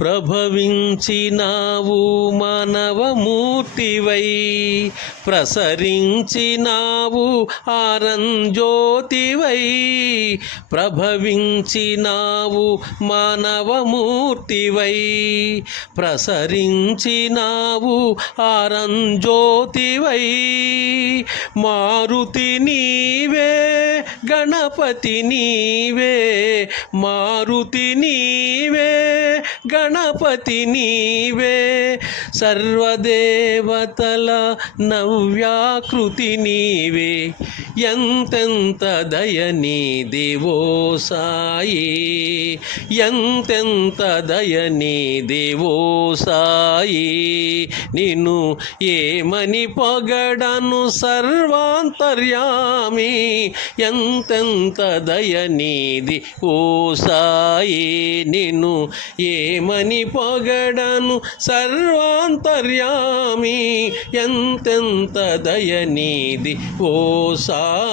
ప్రభవించినావు మానవమూర్తివై, ప్రసరించినావు ఆరంజ్యోతివై. ప్రభవించినావు మానవమూర్తివై, ప్రసరించినావు ఆరంజ్యోతివై. మారుతి నీవే, గణపతి నీవే, మారుతి నీవే, గణపతి నీవే. సర్వదేవతల నవ్యాకృతి నీవే. ఎంతెంత దయనీదివో సాయి, ఎంతెంత దయనీదివో సాయి. నిన్ను ఏమని పొగడను సర్వాంతర్యామి, ఎంతెంత దయనీది ఓ సాయి. నిన్ను ఏమని పొగడను సర్వాంతర్యామి, ఎంతెంత దయనీది ఓ సాయి.